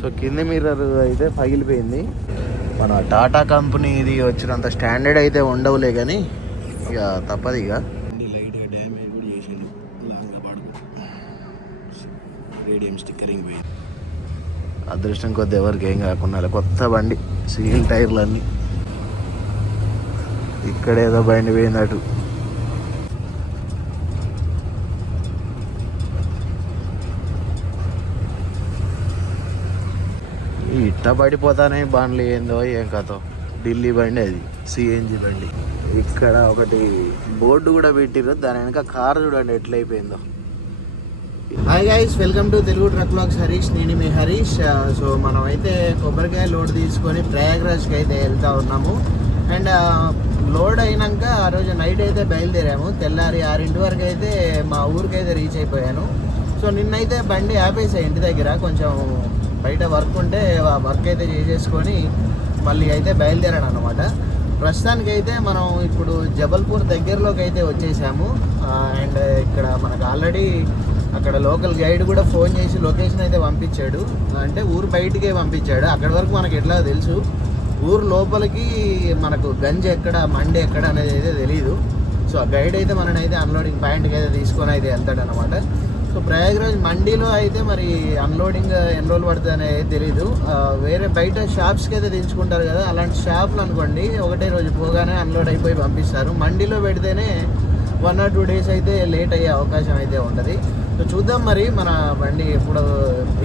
So కింది mirror అయితే పగిలిపోయింది. మన టాటా కంపెనీ ఇది వచ్చినంత స్టాండర్డ్ అయితే ఉండవులే కానీ ఇక తప్పదు. ఇక లైట్గా డ్యామేజ్ కూడా చేసిండు, లాంగ్గా పడకు రేడియం స్టిక్కరింగ్ పోయింది. అదృష్టం కొద్ది ఎవరికి ఏం కాకుండా కొత్త బండి, సీల్ టైర్లు అన్నీ. ఇక్కడేదో బండి పోయిందటు. ఇట్ట పడిపోతానే బండ్లు ఏందో ఏం కథో. ఢిల్లీ బండి అది, సిఎన్జి బండి. ఇక్కడ ఒకటి బోర్డు కూడా పెట్టిర్రు, దాని వెనక కార్ చూడండి ఎట్లయిపోయిందో. Hi guys, welcome to Telugu truck vlogs Harish. నేను మీ హరీష్. సో మనం అయితే కొబ్బరికాయ లోడ్ తీసుకొని ప్రయాగ్రాజ్కి అయితే వెళ్తూ ఉన్నాము. అండ్ లోడ్ అయినాక ఆ రోజు నైట్ అయితే బయలుదేరాము. తెల్లారి 6 వరకు అయితే మా ఊరికైతే రీచ్ అయిపోయాను. సో నిన్నైతే బండి ఆపేసాయి ఇంటి దగ్గర, కొంచెం బయట వర్క్ ఉంటే ఆ వర్క్ అయితే చేసేసుకొని మళ్ళీ అయితే బయలుదేరాను అనమాట. ప్రస్తుతానికి అయితే మనం ఇప్పుడు జబల్పూర్ దగ్గరలోకి అయితే వచ్చేసాము. అండ్ ఇక్కడ మనకు ఆల్రెడీ అక్కడ లోకల్ గైడ్ కూడా ఫోన్ చేసి లొకేషన్ అయితే పంపించాడు. అంటే ఊరు బయటికే పంపించాడు. అక్కడి వరకు మనకి ఎట్లా తెలుసు, ఊరు లోపలికి మనకు గంజి ఎక్కడ మండి ఎక్కడ అనేది అయితే తెలియదు. సో ఆ గైడ్ అయితే మనని అయితే అన్లోడింగ్ పాయింట్కి అయితే తీసుకొని అయితే వెళ్తాడు అనమాట. సో ప్రయాగ్రాజ్ మండీలో అయితే మరి అన్లోడింగ్ ఎన్ని రోజులు పడుతుంది అనేది తెలీదు. వేరే బయట షాప్స్కి అయితే దించుకుంటారు కదా, అలాంటి షాపులు అనుకోండి ఒకటే రోజు పోగానే అన్లోడ్ అయిపోయి పంపిస్తారు. మండీలో పెడితేనే 1 or 2 days అయితే లేట్ అయ్యే అవకాశం అయితే ఉంటుంది. సో చూద్దాం మరి మన బండి ఎప్పుడు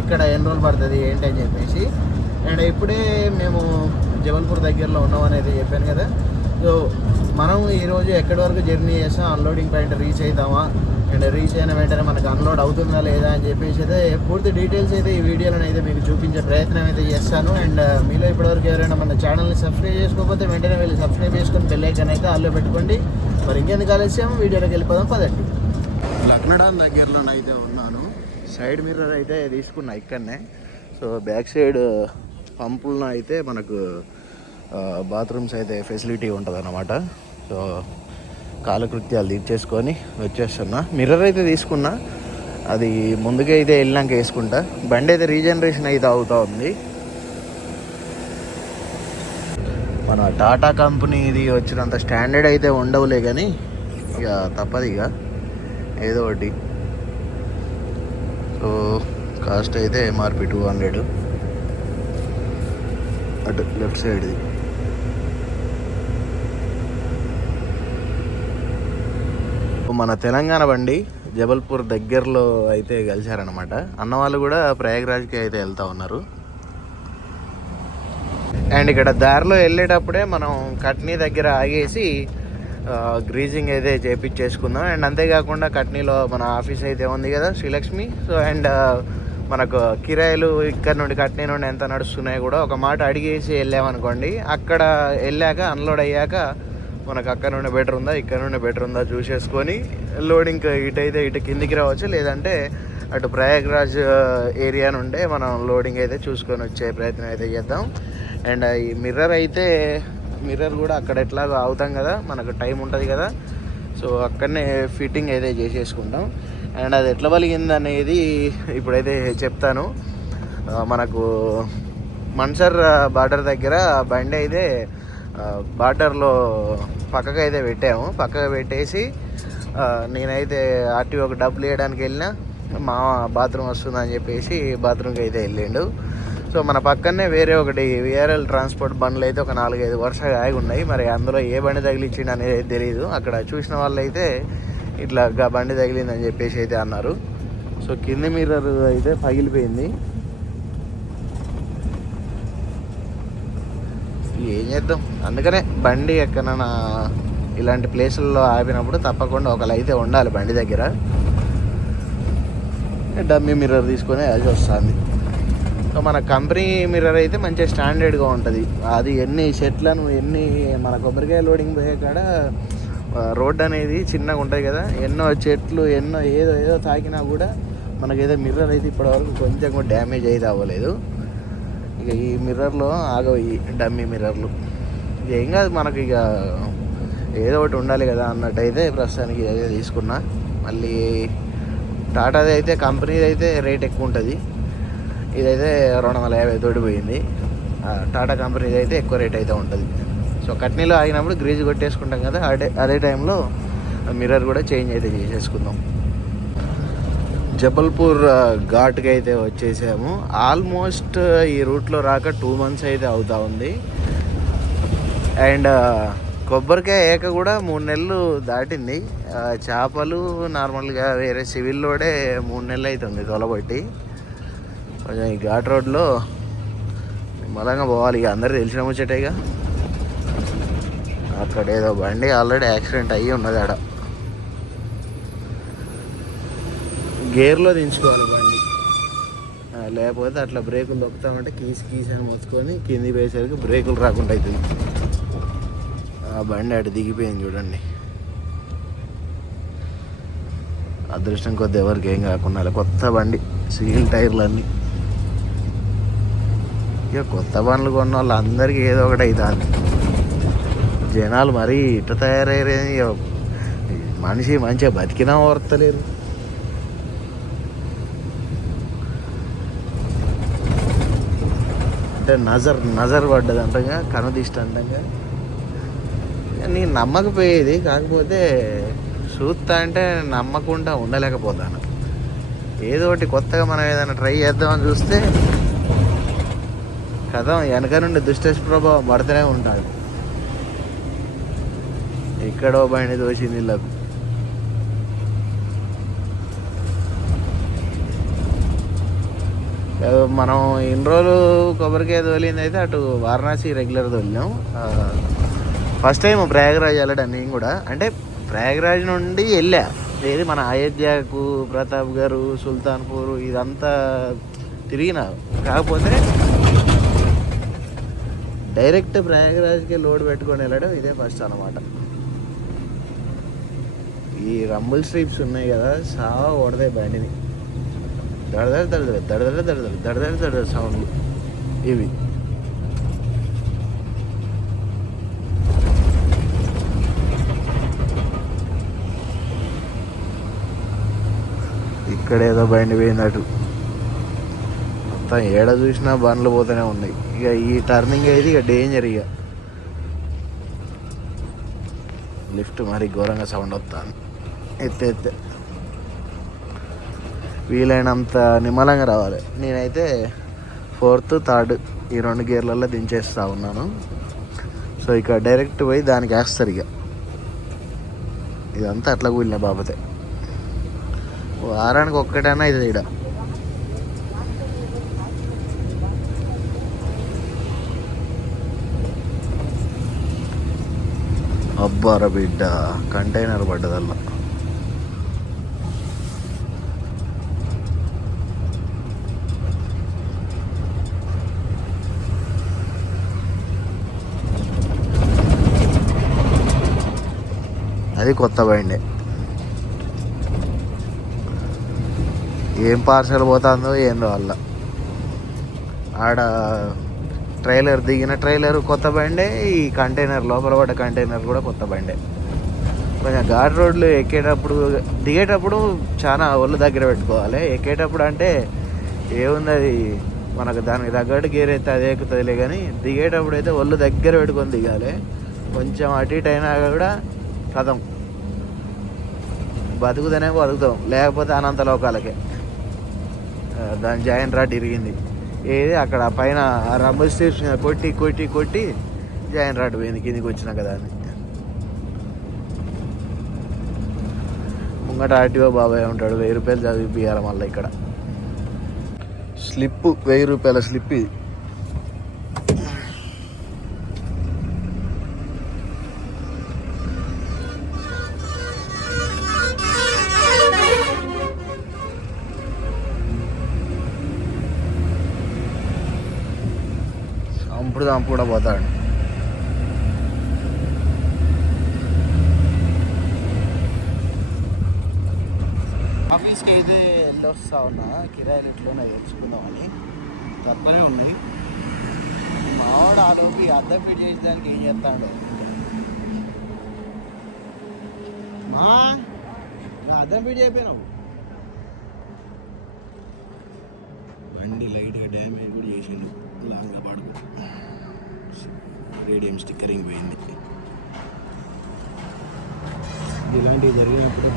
ఇక్కడ ఎన్ని రోజులు పడుతుంది ఏంటి అని చెప్పేసి. అండ్ ఇప్పుడే మేము జబల్పూర్ దగ్గరలో ఉన్నామని అయితే చెప్పాను కదా. సో మనం ఈరోజు ఎక్కడి వరకు జర్నీ చేస్తాం, అన్లోడింగ్ పాయింట్ రీచ్ అవుతామా, అండ్ రీచ్ అయిన వెంటనే మనకు అన్లోడ్ అవుతుందా లేదా అని చెప్పేసి అయితే పూర్తి డీటెయిల్స్ అయితే ఈ వీడియోలో అయితే మీకు చూపించే ప్రయత్నం అయితే చేస్తాను. అండ్ మీలో ఇప్పటివరకు ఎవరైనా మన ఛానల్ని సబ్స్క్రైబ్ చేసుకోకపోతే వెంటనే వెళ్ళి సబ్స్క్రైబ్ చేసుకొని బెల్ ఐకాన్ అయితే ఆల్లో పెట్టుకోండి. మరి ఇంకెందుకు ఆలస్యం, వీడియోలోకి వెళ్ళిపోదాం పదండి. లక్నడాన్ దగ్గరలో అయితే ఉన్నాను. సైడ్ మిర్రర్ అయితే తీసుకున్నా ఇక్కడనే. సో బ్యాక్ సైడ్ పంపులను అయితే మనకు బాత్రూమ్స్ అయితే ఫెసిలిటీ ఉంటుంది అన్నమాట. సో కాలకృత్యాలు తీర్చేసుకొని వచ్చేస్తున్నా. మిర్రర్ అయితే తీసుకున్నా, అది ముందుకే అయితే వెళ్ళినాక వేసుకుంటా. బండి అయితే రీజనరేషన్ అయితే అవుతూ ఉంది. మన టాటా కంపెనీ ఇది వచ్చినంత స్టాండర్డ్ అయితే ఉండవులే కానీ ఇక తప్పదు, ఇక ఏదో ఒకటి. సో కాస్ట్ అయితే ఎంఆర్పి 200. అటు లెఫ్ట్ సైడ్ది. మన తెలంగాణ బండి జబల్పూర్ దగ్గరలో అయితే కలిశారనమాట. అన్నవాళ్ళు కూడా ప్రయాగ్రాజ్కి అయితే వెళ్తూ ఉన్నారు. అండ్ ఇక్కడ దారిలో వెళ్ళేటప్పుడే మనం కట్నీ దగ్గర ఆగేసి గ్రీజింగ్ అయితే చేయించేసుకుందాం. అండ్ అంతేకాకుండా కట్నీలో మన ఆఫీస్ అయితే ఉంది కదా, శ్రీలక్ష్మి. సో అండ్ మనకు కిరాయిలు ఇక్కడ నుండి కట్నీ నుండి ఎంత నడుస్తున్నాయి కూడా ఒక మాట అడిగేసి వెళ్ళామనుకోండి, అక్కడ వెళ్ళాక అన్లోడ్ అయ్యాక మనకు అక్కడ నుండి బెటర్ ఉందా ఇక్కడ నుండి బెటర్ ఉందా చూసేసుకొని లోడింగ్ ఇటు కిందికి రావచ్చు, లేదంటే అటు ప్రయాగ్రాజ్ ఏరియా నుండే మనం లోడింగ్ అయితే చూసుకొని వచ్చే ప్రయత్నం అయితే చేద్దాం. అండ్ ఈ మిర్రర్ కూడా అక్కడ ఎట్లాగో అవుతాం కదా, మనకు టైం ఉంటుంది కదా. సో అక్కడనే ఫిట్టింగ్ అయితే చేసేసుకుంటాం. అండ్ అది ఎట్లా పలిగింది అనేది ఇప్పుడైతే చెప్తాను. మనకు మన్సర్ బార్డర్ దగ్గర బండి అయితే బార్డర్లో పక్కకు అయితే పెట్టాము. పక్కకు పెట్టేసి నేనైతే ఆర్టీఓకి డబ్బులు వేయడానికి వెళ్ళినా, మా బాత్రూమ్ వస్తుందని చెప్పేసి బాత్రూమ్కి అయితే వెళ్ళిండు. సో మన పక్కనే వేరే ఒకటి విఆర్ఎల్ ట్రాన్స్పోర్ట్ బండ్లు అయితే ఒక 4-5 వరుసగా ఆగి ఉన్నాయి. మరి అందులో ఏ బండి తగిలిచ్చిండు అనేది తెలియదు. అక్కడ చూసిన వాళ్ళు అయితే ఇట్లా బండి తగిలిందని చెప్పేసి అయితే అన్నారు. సో కింది మిర్రర్ అయితే పగిలిపోయింది. ఏం చేద్దాం, అందుకనే బండి ఎక్కడైనా ఇలాంటి ప్లేసుల్లో ఆపినప్పుడు తప్పకుండా ఒకళ్ళు అయితే ఉండాలి బండి దగ్గర. డమ్మీ మిర్రర్ తీసుకొని అది వస్తుంది. సో మన కంపెనీ మిర్రర్ అయితే మంచిగా స్టాండర్డ్గా ఉంటుంది. అది ఎన్ని సెట్లను మన కొబ్బరికాయ లోడింగ్ పోయే కాడ రోడ్ అనేది చిన్నగా ఉంటుంది కదా, ఎన్నో చెట్లు ఏదో తాకినా కూడా మనకైతే మిర్రర్ అయితే ఇప్పటివరకు కొంచెం కూడా డ్యామేజ్ అయితే అవ్వలేదు. ఇక ఈ మిర్రర్లో ఆగవు ఈ డమ్మీ మిర్రర్లు. ఏం కాదు, మనకి ఇక ఏదో ఒకటి ఉండాలి కదా అన్నట్టు అయితే ప్రస్తుతానికి అదే తీసుకున్నా. మళ్ళీ టాటాది అయితే కంపెనీది అయితే రేట్ ఎక్కువ ఉంటుంది. ఇదైతే 250 తోటి పోయింది. టాటా కంపెనీది అయితే ఎక్కువ రేట్ అయితే ఉంటుంది. సో కట్నీలో ఆగినప్పుడు గ్రీజ్ కొట్టేసుకుంటాం కదా, అదే టైంలో మిర్రర్ కూడా చేంజ్ అయితే చేసేసుకుందాం. జబల్పూర్ ఘాట్కి అయితే వచ్చేసాము. ఆల్మోస్ట్ ఈ రూట్లో రాక 2 months అయితే అవుతా ఉంది. అండ్ కొబ్బరికాయ ఏక కూడా 3 నెలలు దాటింది. చేపలు నార్మల్గా వేరే సివిల్లోడే 3 నెలలు అవుతుంది తొలబట్టి. కొంచెం ఈ ఘాట్ రోడ్లో నిమ్మలంగా పోవాలి. ఇక అందరూ తెలిసిన ముచ్చటేగా. అక్కడ ఏదో బండి ఆల్రెడీ యాక్సిడెంట్ అయ్యి ఉన్నది. ఆడ గేర్లో దించుకోవాలి బండి, లేకపోతే అట్లా బ్రేకులు దొక్కుతామంటే కీస్ అని మొత్తుకొని కింది పోయేసరికి బ్రేకులు రాకుండా అవుతుంది. ఆ బండి అటు దిగిపోయింది చూడండి. అదృష్టం కొద్ది ఎవరికి ఏం కాకుండా కొత్త బండి, సీల్ టైర్లు అన్నీ. ఇక కొత్త బండ్లు కొన్న వాళ్ళందరికీ ఏదో ఒకటి అవుతుంది. జనాలు మరీ ఇట్ట తయారయ్యారు. మనిషి మంచిగా బతికినా ఓర్తలేరు. అంటే నజర్ పడ్డది అంటగా, కనుదిష్ట అంటగా. నేను నమ్మకపోయేది, కాకపోతే చూస్తా అంటే నమ్మకుండా ఉండలేకపోతాను. ఏదో ఒకటి కొత్తగా మనం ఏదైనా ట్రై చేద్దామని చూస్తే కదా వెనక నుండి దుష్ట ప్రభావం పడుతూనే ఉంటుంది. ఎక్కడో బండి దోషి నీళ్ళకు. మనం ఇన్ని రోజులు కొబ్బరికాయ తోలింది అయితే అటు వారణాసి రెగ్యులర్ తోలినాం. ఫస్ట్ టైం ప్రయాగరాజ్ వెళ్ళడం నేను కూడా. అంటే ప్రయాగరాజ్ నుండి వెళ్ళా, ఏది మన అయోధ్యకు, ప్రతాప్ గారు, సుల్తాన్పూర్ ఇదంతా తిరిగిన. కాకపోతే డైరెక్ట్ ప్రయాగరాజ్కి లోడ్ పెట్టుకొని వెళ్ళడం ఇదే ఫస్ట్ అన్నమాట. ఈ రంబుల్ స్ట్రిప్స్ ఉన్నాయి కదా, సావా కొడతాయి బండిని. దడదడ సౌండ్లు ఇవి. ఇక్కడ ఏదో బండి పోయినట్టు. మొత్తం ఏడ చూసినా బండ్లు పోతూనే ఉన్నాయి. ఇక ఈ టర్నింగ్ అయితే ఇక డేంజర్. ఇక లిఫ్ట్ మరి ఘోరంగా సౌండ్ వస్తాను. ఎత్తే వీలైనంత నిమ్మలంగా రావాలి. నేనైతే 4th, 3rd ఈ 2 గేర్లలో దించేస్తూ ఉన్నాను. సో ఇక డైరెక్ట్ పోయి దానికి వేస్తారు. ఇక ఇదంతా అట్లా కూలిన బాబతే. వారానికి ఒక్కటైనా ఇది ఇడ. అబ్బారా బిడ్డ, కంటైనర్ పడ్డదల్లా. అది కొత్త బండి. ఏం పార్సల్ పోతుందో ఏందో వల్ల. ఆడ ట్రైలర్ దిగిన ట్రైలర్ కొత్త బండే, ఈ కంటైనర్ లోపల పడ్డ కంటైనర్ కూడా కొత్త బండే. కొంచెం ఘాట్ రోడ్లు ఎక్కేటప్పుడు దిగేటప్పుడు చాలా ఒళ్ళు దగ్గర పెట్టుకోవాలి. ఎక్కేటప్పుడు అంటే ఏముంది, అది మనకు దానికి తగ్గట్టు గేర్ అయితే అదే ఎక్కుతుందిలే. కానీ దిగేటప్పుడు అయితే ఒళ్ళు దగ్గర పెట్టుకొని దిగాలి. కొంచెం అటు ఇటు అయినా కూడా కథం, బతుకుతూనే బతుకుతాం, లేకపోతే అనంత లోకాలకే. దాని జాయిన్ రాడ్ ఇరిగింది. ఏది అక్కడ పైన రంబుల్ స్ట్రిప్స్ కొట్టి కొట్టి కొట్టి జాయిన్ రాడ్ పోయింది కిందికి వచ్చినా కదా అని. ముంగట ఆర్టీఓ బాబాయ్ ఉంటాడు, 1000 రూపాయలు చదివిపియాలి మళ్ళీ. ఇక్కడ స్లిప్ 1000 రూపాయల స్లిప్ ఇది. చంపుడు కూడా పోతాడు. ఆఫీస్కి అయితే వెళ్ళొస్తా ఉన్నా. కిరాయిలు ఎట్లోనే తెచ్చుకుందామని. తక్కువనే ఉన్నాయి. మావాడు ఆలోపి అద్దం ఫిట్ చేసేదానికి ఏం చేస్తాడు. అద్దం ఫిట్ అయిపోయినావు. బండి లైట్గా డ్యామేజ్ కూడా చేసిండు, లాంగ్గా పడుకో, రేడియం స్టిక్కరింగ్ పోయింది. ఇలాంటివి జరిగినప్పుడు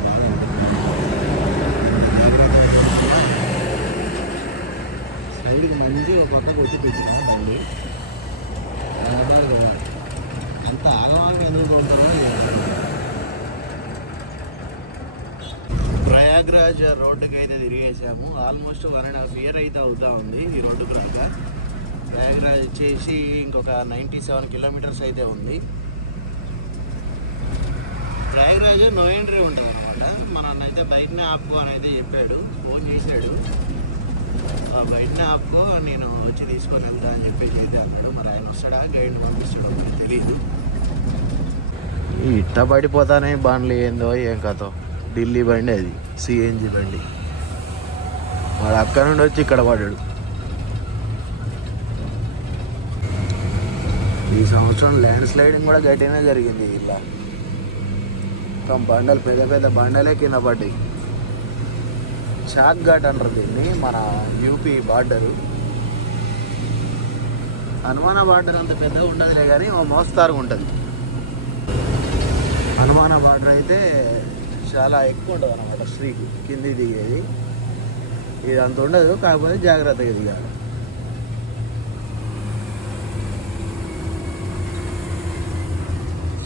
సైడ్కి మంచిగా పక్కకు వచ్చి పెట్టింది. అంత ఆగమాగం ఎందుకు ఉంటారో. ప్రయాగ్రాజ్ రోడ్డుకి అయితే తిరిగేసాము. ఆల్మోస్ట్ 1.5 year అయితే అవుతా ఉంది ఈ రోడ్డుకు రాక. ప్రయాగ్రాజ్ వచ్చేసి ఇంకొక 97 kilometers అయితే ఉంది. ప్రయాగ్రాజ్ నో ఎంట్రీ ఉంటుంది అనమాట. మన అన్నైతే బయటనే ఆపుకో అని అయితే చెప్పాడు, ఫోన్ చేశాడు. బయటనే ఆపుకో, నేను వచ్చి తీసుకొని వెళ్తా అని చెప్పేసి అయితే అన్నాడు. మరి ఆయన వస్తాడా, గైడ్ పంపిస్తాడో తెలీదు. ఇట్ట పడిపోతానే బండ్లు ఏందో ఏం కథో. ఢిల్లీ బండి అది, సిఎన్జి బండి. వాడు అక్కడ నుండి వచ్చి ఇక్కడ పడ్డాడు. ఈ సంవత్సరం ల్యాండ్ స్లైడింగ్ కూడా గట్టిగానే జరిగింది. ఇలా బండలు, పెద్ద పెద్ద బండలే కింద పడ్డాయి. చాక్ ఘాట్ అంటారు దీన్ని, మన యూపీ బార్డరు. హనుమాన బార్డర్ అంత పెద్దగా ఉండదులే కానీ మోస్తారుగా ఉంటుంది. హనుమాన బార్డర్ అయితే చాలా ఎక్కువ ఉంటుంది అన్నమాట. స్ట్రీట్ కింది దిగేది ఇది అంత ఉండదు, కాకపోతే జాగ్రత్తగా దిగాలి.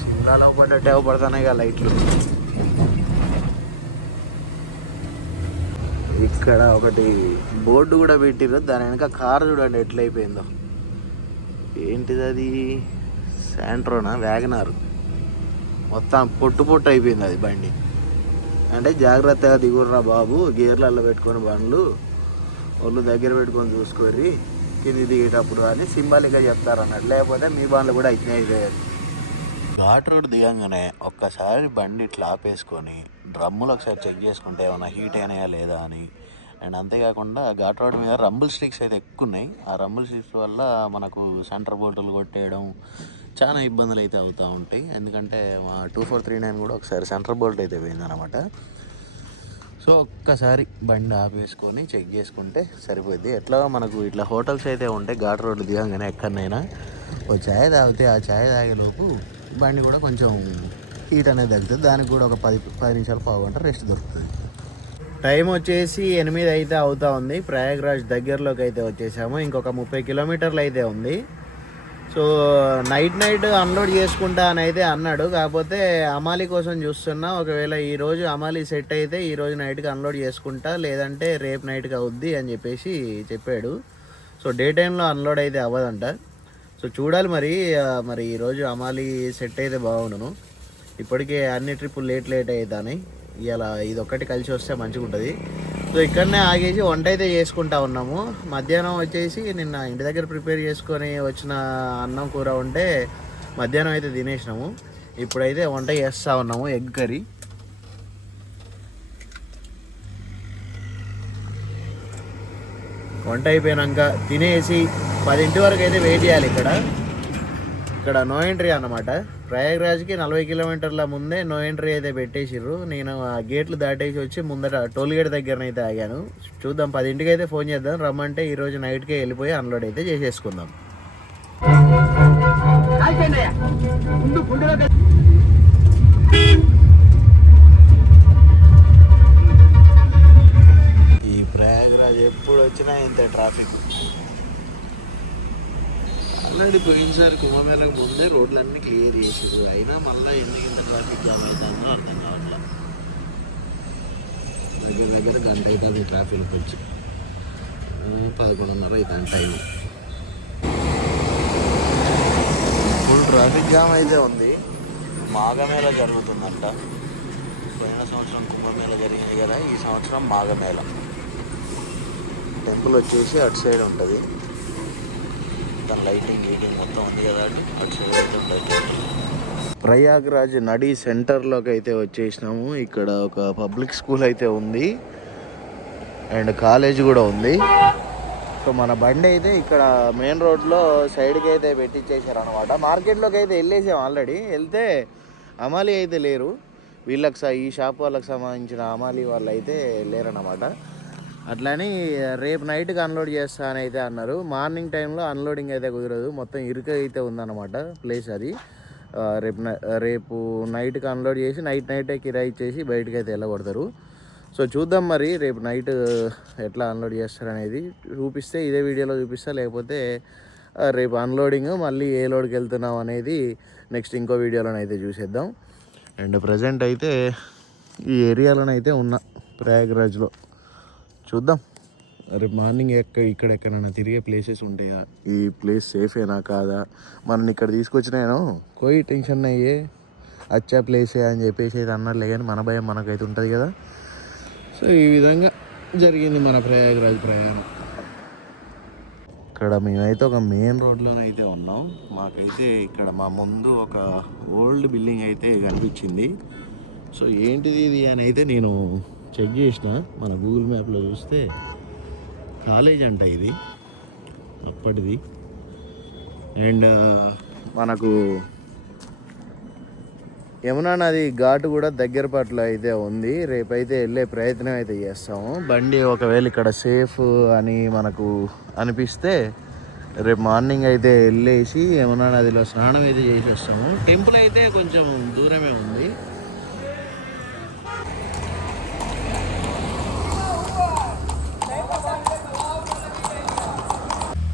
సిగ్నల్ పడ్డట్టే పడుతున్నాయి కదా లైట్లు. ఇక్కడ ఒకటి బోర్డు కూడా పెట్టిర్రు, దాని వెనక కారు చూడండి ఎట్లయిపోయిందో. ఏంటిది అది, శాంట్రోనా వ్యాగనార్. మొత్తం పొట్టు పొట్టు అయిపోయింది అది బండి. అంటే జాగ్రత్తగా దిగుర్రా బాబు, గేర్లలో పెట్టుకొని బండ్లు ఒళ్ళు దగ్గర పెట్టుకొని చూసుకోర్రి కింది దిగేటప్పుడు అని సింబాలిక్గా చెప్తారన్నట్టు. లేకపోతే మీ బండ్లు కూడా ఇట్నే అవుతాయి. ఘాట్ రోడ్ దిగంగానే ఒక్కసారి బండి ఇట్లా ఆపేసుకొని డ్రమ్ములు ఒకసారి చెక్ చేసుకుంటే ఏమైనా హీట్ అయినాయా లేదా అని. అండ్ అంతేకాకుండా ఘాట్ రోడ్ మీద రంబుల్ స్టిక్స్ అయితే ఎక్కువ ఉన్నాయి. ఆ రంబుల్ స్టిక్స్ వల్ల మనకు సెంటర్ బోల్టులు కొట్టేయడం చాలా ఇబ్బందులు అయితే అవుతూ ఉంటాయి. ఎందుకంటే మా 2439 కూడా ఒకసారి సెంటర్ బోల్ట్ అయితే పోయిందనమాట. సో ఒక్కసారి బండి ఆపేసుకొని చెక్ చేసుకుంటే సరిపోద్ది. ఎట్లా మనకు ఇట్లా హోటల్స్ అయితే ఉంటాయి ఘాట్ రోడ్డు దిగంగానే ఎక్కడైనా. ఓ ఛాయ్ తాగితే ఆ ఛాయ్ తాగేలోపు బండి కూడా కొంచెం హీట్ అనేది తగ్గుతుంది. దానికి కూడా ఒక 10 నిమిషాలు, పావు గంట రెస్ట్ దొరుకుతుంది. టైం వచ్చేసి 8 అయితే అవుతా ఉంది. ప్రయాగ్రాజ్ దగ్గరలోకి అయితే వచ్చేసాము. ఇంకొక 30 kilometers అయితే ఉంది. సో నైట్ అన్లోడ్ చేసుకుంటా అని అయితే అన్నాడు. కాకపోతే అమాలి కోసం చూస్తున్నా. ఒకవేళ ఈరోజు అమాలి సెట్ అయితే ఈరోజు నైట్కి అన్లోడ్ చేసుకుంటా, లేదంటే రేపు నైట్కి అవుద్ది అని చెప్పేసి చెప్పాడు. సో డే టైంలో అన్లోడ్ అయితే అవ్వదంట. సో చూడాలి మరి ఈరోజు అమాలి సెట్ అయితే బాగుండును. ఇప్పటికే అన్ని ట్రిప్పులు లేట్ అవుతాయి. ఇలా ఇదొక్కటి కలిసి వస్తే మంచిగా ఉంటుంది. సో ఇక్కడనే ఆగేసి వంట అయితే చేసుకుంటా ఉన్నాము. మధ్యాహ్నం వచ్చేసి నిన్న ఇంటి దగ్గర ప్రిపేర్ చేసుకొని వచ్చిన అన్నం కూర ఉంటే మధ్యాహ్నం అయితే తినేసినాము. ఇప్పుడైతే వంట చేస్తూ ఉన్నాము, ఎగ్ కర్రీ. వంట అయిపోయాక తినేసి 10 వరకు అయితే వెయిట్ చేయాలి. ఇక్కడ నో ఎంట్రీ అన్నమాట. ప్రయాగ్రాజ్కి 40 kilometers ముందే నో ఎంట్రీ అయితే పెట్టేసిర్రు. నేను ఆ గేట్లు దాటేసి వచ్చి ముందర టోల్ గేట్ దగ్గరనైతే ఆగాను. చూద్దాం, 10 అయితే ఫోన్ చేద్దాం, రమ్మంటే ఈరోజు నైట్కే వెళ్ళిపోయి అన్లోడ్ అయితే చేసేసుకుందాం. ఈ ప్రయాగ్రాజ్ ఎప్పుడు వచ్చినా ఇంత ట్రాఫిక్. ఆల్రెడీ పోయినసారి కుంభమేళకు ముందే రోడ్లన్నీ క్లియర్ చేసారు, అయినా మళ్ళీ ఎందుకు ఇంత ట్రాఫిక్ జామ్ అవుతుందో అర్థం కావట్లా. దగ్గర గంట అవుతుంది ట్రాఫిక్ వచ్చి. 11:30 అవుతుంది టైం. ఫుల్ ట్రాఫిక్ జామ్ అయితే ఉంది. మాఘమేళ జరుగుతుందంట. పోయిన సంవత్సరం కుంభమేళ జరిగింది కదా, ఈ సంవత్సరం మాఘమేళ. టెంపుల్ వచ్చేసి అటు సైడ్ ఉంటుంది. లైటింగ్ మొత్తం ఉంది కదా, అటు సైడ్ అయితే ఉంటుంది. ప్రయాగ్రాజ్ నడి సెంటర్లోకి అయితే వచ్చేసినాము. ఇక్కడ ఒక పబ్లిక్ స్కూల్ అయితే ఉంది అండ్ కాలేజ్ కూడా ఉంది. సో మన బండి అయితే ఇక్కడ మెయిన్ రోడ్లో సైడ్కి అయితే పెట్టించేసారు అనమాట. మార్కెట్లోకి అయితే వెళ్ళేసాం ఆల్రెడీ. వెళ్తే అమాలి అయితే లేరు. వీళ్ళకి ఈ షాప్ వాళ్ళకి సంబంధించిన అమాలి వాళ్ళు అయితే లేరన్నమాట. అట్లని రేపు నైట్కి అన్లోడ్ చేస్తా అని అయితే అన్నారు. మార్నింగ్ టైంలో అన్లోడింగ్ అయితే కుదరదు, మొత్తం ఇరుక అయితే ఉందన్నమాట ప్లేస్ అది. రేపు నైట్కి అన్లోడ్ చేసి నైటే కిరాయి ఇచ్చేసి బయటకు అయితే వెళ్ళగొడతారు. సో చూద్దాం మరి రేపు నైట్ ఎట్లా అన్లోడ్ చేస్తారనేది చూపిస్తే ఇదే వీడియోలో చూపిస్తా, లేకపోతే రేపు అన్లోడింగ్ మళ్ళీ ఏ లోడ్కి వెళ్తున్నాం అనేది నెక్స్ట్ ఇంకో వీడియోలోనైతే చూసేద్దాం. అండ్ ప్రజెంట్ అయితే ఈ ఏరియాలోనైతే ఉన్నా ప్రయాగ్రాజ్లో. చూద్దాం రేపు మార్నింగ్ ఎక్కడెక్కడైనా తిరిగే ప్లేసెస్ ఉంటాయా, ఈ ప్లేస్ సేఫేనా కాదా, మనం ఇక్కడ తీసుకొచ్చినాను కోయి టెన్షన్ అయ్యే అచ్చా ప్లేసే అని చెప్పేసి అయితే అన్నట్లే, కానీ మన భయం మనకైతే ఉంటుంది కదా. సో ఈ విధంగా జరిగింది మన ప్రయాగరాజ్ ప్రయాణం. ఇక్కడ మేమైతే ఒక మెయిన్ రోడ్లోనైతే ఉన్నాం. మాకైతే ఇక్కడ మా ముందు ఒక ఓల్డ్ బిల్డింగ్ అయితే కనిపించింది. సో ఏంటిది ఇది అని అయితే నేను చెక్ చేసిన, మన గూగుల్ మ్యాప్లో చూస్తే కాలేజ్ అంట ఇది అప్పటిది. అండ్ మనకు యమునా నది ఘాటు కూడా దగ్గర పట్ల అయితే ఉంది. రేపైతే వెళ్ళే ప్రయత్నం అయితే చేస్తాము. బండి ఒకవేళ ఇక్కడ సేఫ్ అని మనకు అనిపిస్తే రేపు మార్నింగ్ అయితే వెళ్ళేసి యమునా నదిలో స్నానం అయితే చేసి వస్తాము. టెంపుల్ అయితే కొంచెం దూరమే ఉంది.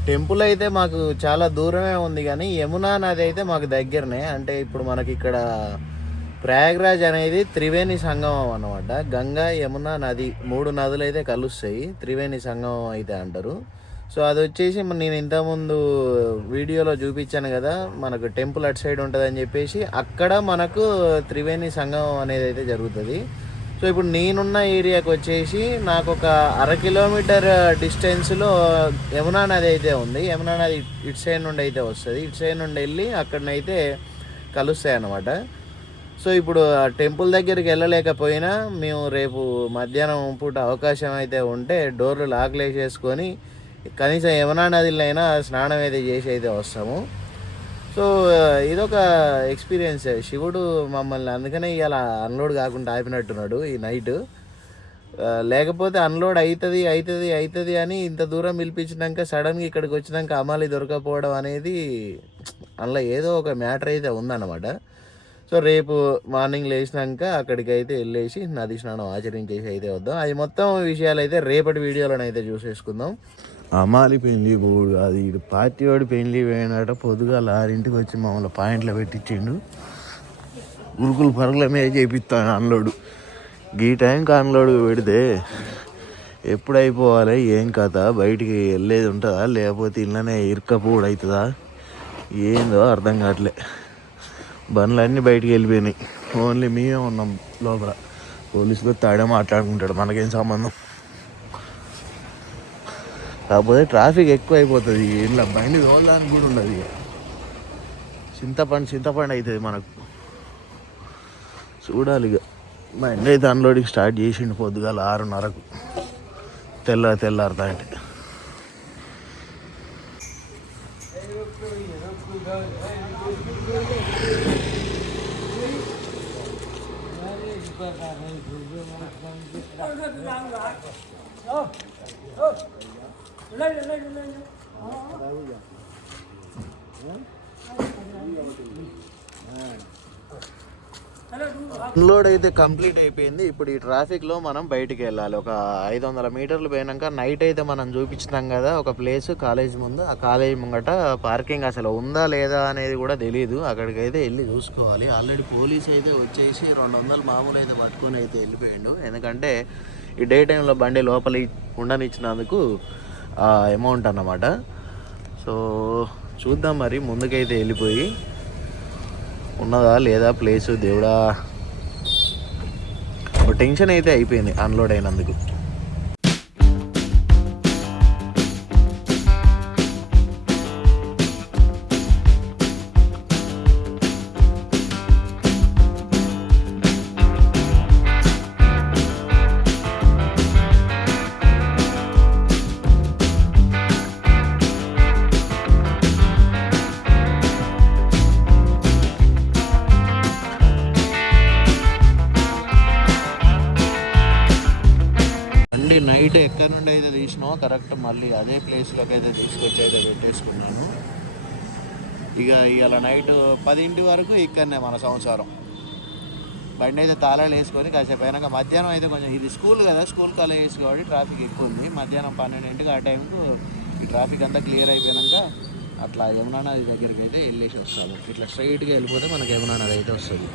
టెంపుల్ అయితే మాకు చాలా దూరమే ఉంది, కానీ యమునా నది అయితే మాకు దగ్గరనే. అంటే ఇప్పుడు మనకి ఇక్కడ ప్రయాగ్రాజ్ అనేది త్రివేణి సంగమం అన్నమాట. గంగా యమున నది 3 నదులు అయితే కలుస్తాయి, త్రివేణి సంగమం అయితే అంటారు. సో అది వచ్చేసి నేను ఇంతకుముందు వీడియోలో చూపించాను కదా, మనకు టెంపుల్ అటు సైడ్ ఉంటుందని చెప్పేసి అక్కడ మనకు త్రివేణి సంగమం అనేది అయితే జరుగుతుంది. సో ఇప్పుడు నేనున్న ఏరియాకి వచ్చేసి నాకు ఒక 1/2 కిలోమీటర్ డిస్టెన్స్లో యమునా నది అయితే ఉంది. యమునా నది ఇటు సైడ్ నుండి అయితే వస్తుంది, ఇటు సైడ్ నుండి వెళ్ళి అక్కడనైతే కలుస్తాయి అన్నమాట. సో ఇప్పుడు టెంపుల్ దగ్గరికి వెళ్ళలేకపోయినా మేము రేపు మధ్యాహ్నం పూట అవకాశం అయితే ఉంటే డోర్లు లాక్లేసేసుకొని కనీసం యమునా నదిలో అయినా స్నానం అయితే చేసి అయితే వస్తాము. సో ఇదొక ఎక్స్పీరియన్స్. శివుడు మమ్మల్ని అందుకనే ఇలా అన్లోడ్ కాకుండా ఆపినట్టున్నాడు ఈ నైట్. లేకపోతే అన్లోడ్ అవుతుంది అని ఇంత దూరం పిలిపించినాక సడన్గా ఇక్కడికి వచ్చినాక అమాలి దొరకపోవడం అనేది అందులో ఏదో ఒక మ్యాటర్ అయితే ఉందన్నమాట. సో రేపు మార్నింగ్ లేచినాక అక్కడికి అయితే వెళ్ళేసి నది స్నానం ఆచరించేసి అయితే వద్దాం. అది మొత్తం విషయాలు అయితే రేపటి వీడియోలోనైతే చూసేసుకుందాం. అమాలి పెళ్ళి పోడు అది ఇటు పార్టీ వాడి పెళ్ళి పోయినట, పొద్దుగా 6ంటికి వచ్చి మమ్మల్ని పాయింట్లో పెట్టించిండు. ఉరుకులు పరుగుల మీద చేపిస్తాను అన్లోడు. ఈ టైంకి అన్లోడ్ పెడితే ఎప్పుడు అయిపోవాలి, ఏం కథ, బయటికి వెళ్ళేది ఉంటుందా లేకపోతే ఇళ్ళనే ఇరుకపోడు అవుతుందా, ఏందో అర్థం కావట్లే. బండ్లన్నీ బయటికి వెళ్ళిపోయినాయి, ఓన్లీ మేమే ఉన్నాం లోపల. పోలీసులు తాడే మాట్లాడుకుంటాడు, మనకేం సంబంధం. కాకపోతే ట్రాఫిక్ ఎక్కువ అయిపోతుంది, ఇలా బండి తోలడానికి కూడా ఉండదు. చింతపండు అవుతుంది మనకు. చూడాలి ఇక. బండి అయితే అన్లోడింగ్ స్టార్ట్ చేసిండు పొద్దుగాల 6:30కు, తెల్లారుతా అంటే. అన్లోడ్ అయితే కంప్లీట్ అయిపోయింది. ఇప్పుడు ఈ ట్రాఫిక్లో మనం బయటికి వెళ్ళాలి. ఒక 500 మీటర్లు పోయినాక నైట్ అయితే మనం చూపించినాం కదా ఒక ప్లేస్ కాలేజ్ ముందు, ఆ కాలేజ్ ముంగట పార్కింగ్ అసలు ఉందా లేదా అనేది కూడా తెలియదు. అక్కడికి అయితే వెళ్ళి చూసుకోవాలి. ఆల్రెడీ పోలీస్ అయితే వచ్చేసి 200 మామూలు అయితే పట్టుకొని అయితే వెళ్ళిపోయాడు. ఎందుకంటే ఈ డే టైంలో బండి లోపలి ఉండనిచ్చినందుకు అమౌంట్ అన్నమాట. సో చూద్దాం మరి, ముందుకైతే వెళ్ళిపోయి ఉన్నదా లేదా ప్లేసు. దేవుడా, టెన్షన్ అయితే అయిపోయింది అన్లోడ్ అయినందుకు. తీసినామో కరెక్ట్ మళ్ళీ అదే ప్లేస్లోకి అయితే తీసుకొచ్చి అయితే పెట్టేసుకున్నాను. ఇక ఇవాళ నైట్ 10 వరకు ఇక్కడనే మన సంసారం. బండి అయితే తాళాలు వేసుకొని కాసేపు అయినాక మధ్యాహ్నం అయితే కొంచెం ఇది స్కూల్ కదా, స్కూల్ కాలేజ్ కాబట్టి ట్రాఫిక్ ఎక్కువ ఉంది. మధ్యాహ్నం 12 ఆ టైంకు ఈ ట్రాఫిక్ అంతా క్లియర్ అయిపోయాక అట్లా యమునా నది దగ్గరికి అయితే వెళ్ళేసి వస్తాము. ఇట్లా స్ట్రైట్గా వెళ్ళిపోతే మనకి యమునా నది అయితే వస్తుంది.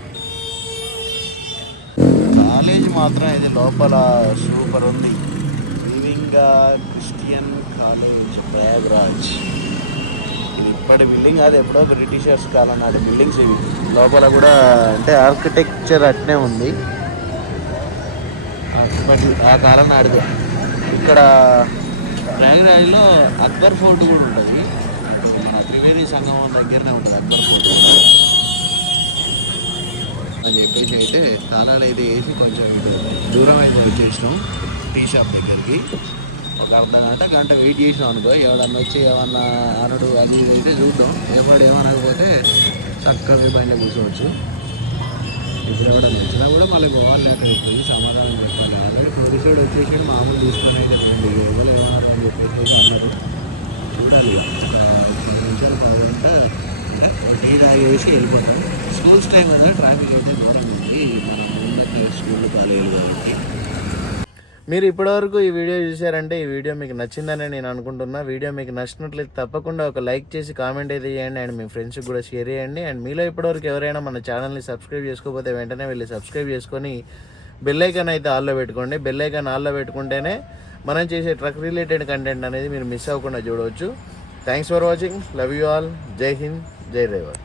కాలేజ్ మాత్రం ఇది లోపల సూపర్ ఉంది. వివింగా క్రిస్టియన్ కాలేజ్ ప్రయాగ్రాజ్. ఇది ఇప్పటి బిల్డింగ్ అది ఎప్పుడో బ్రిటిషర్స్ కాలం నాటి బిల్డింగ్స్ ఇవి. లోపల కూడా అంటే ఆర్కిటెక్చర్ అట్నే ఉంది, ఆ కాలం నాటిది. ఇక్కడ ప్రయాగ్రాజ్లో అక్బర్ ఫోర్ట్ కూడా ఉంటుంది. మన త్రివేది సంగమం దగ్గరనే ఉంటుంది అక్బర్ ఫోర్ట్ అని చెప్పేసి అయితే తాళాలు అయితే వేసి కొంచెం దూరం అయితే వచ్చేసినాం టీ షాప్ దగ్గరికి. ఒక గంట వెయిట్ చేసినాం అనుకో, ఎవడన్నా వచ్చి ఏమన్నా అనడు అది ఇది అయితే చూద్దాం. ఎవడు ఏమనకపోతే చక్కగా బండి కూర్చోవచ్చు. ఇప్పుడు ఎవడన్నా వచ్చినా కూడా మళ్ళీ పోవాలి అక్కడికి పోయి సమాధానం చెప్పాలి. అంటే టూరిస్ట్ వచ్చేసి మామూలు తీసుకొని అయితే రండి, ఎవరు ఏమన్నారు అని చెప్పేసి అన్నారు. చూడాలి నిమిషాలు పావుగంటే టీ తాగేసి వెళ్ళిపోతాం. స్కూల్స్ టైం కదా, ట్రాఫిక్ అయితే దూరం ఉంది మనం ఉన్న స్కూల్ కాలేజీలు కాబట్టి. మీరు ఇప్పటివరకు ఈ వీడియో చూసారంటే ఈ వీడియో మీకు నచ్చిందని నేను అనుకుంటున్నా. వీడియో మీకు నచ్చినట్లయితే తప్పకుండా ఒక లైక్ చేసి కామెంట్ అయితే చేయండి అండ్ మీ ఫ్రెండ్స్కి కూడా షేర్ చేయండి. అండ్ మీలో ఇప్పటివరకు ఎవరైనా మన ఛానల్ని సబ్స్క్రైబ్ చేసుకోకపోతే వెంటనే వెళ్ళి సబ్స్క్రైబ్ చేసుకొని బెల్ ఐకాన్ అయితే ఆల్లో పెట్టుకోండి. బెల్ ఐకాన్ ఆల్లో పెట్టుకుంటేనే మనం చేసే ట్రక్ రిలేటెడ్ కంటెంట్ అనేది మీరు మిస్ అవ్వకుండా చూడవచ్చు. Thanks for watching. Love you all. జై హింద్, జై డ్రైవర్.